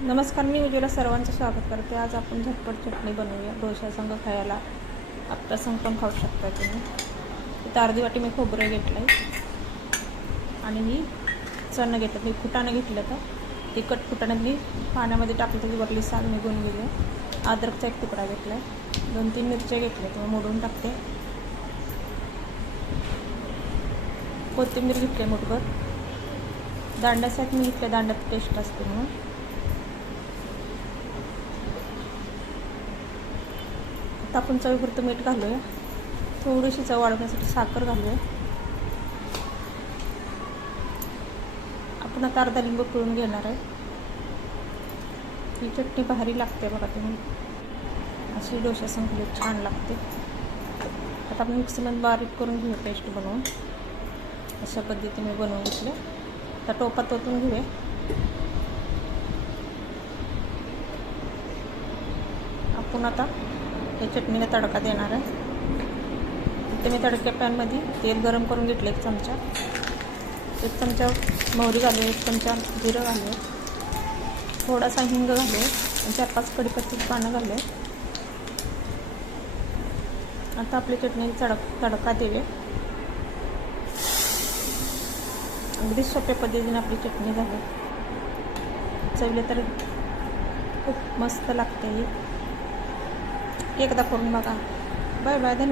नमस्कार मी उज्ज्वला सर्वांचं स्वागत करते. आज आपण झटपट चटणी बनवूया. डोशा संग खायला आत्ता संग पण खाऊ शकता तुम्ही. इथं अर्धी वाटी मी खोबरं घेतलं आहे आणि मी चणं घेतलं. मी फुटाणं घेतलं तर तिखट फुटाण्यातली पाण्यामध्ये टाकलं तरी वरली साल निघून गेली. अद्रकचा एक तुकडा घेतला आहे दोन तीन मिरच्या घेतल्या. तुम्ही मोडून टाकते. कोथिंबीर घेतली मुठभर. दांड्यासाठी मी घेतल्या. दांड्यात टेस्ट असते म्हणून. आपण चवीपुरतं मीठ घालूया. थोडीशी चव वाढवण्यासाठी साखर घालूया. आपण आता अर्धा लिंबू पिळून घेणार आहे. ही चटणी भारी लागते बघा तुम्ही. अशी डोशा संपली छान लागते. आता आपण मिक्सरमध्ये बारीक करून घेऊ पेस्ट बनवून. अशा पद्धतीने बनवून घेतले. आता टोपात ओतून घेऊया. आपण आता या चटणीला तडका देणार आहे. तर मी तडक्या पॅनमध्ये तेल गरम करून घेतलं एक चमचा. एक चमचा मोहरी घालू एक चमचा जिरं घालू थोडासा हिंग घालू आणि चार पाच कढीपत्त्याची पानं घालू आता आपली चटणी तडक तडका देऊया. अगदी सोप्या पद्धतीने आपली चटणी झाली. चवले तर खूप मस्त लागते ही. एकदा करून बघा बाय बाय धन्यवाद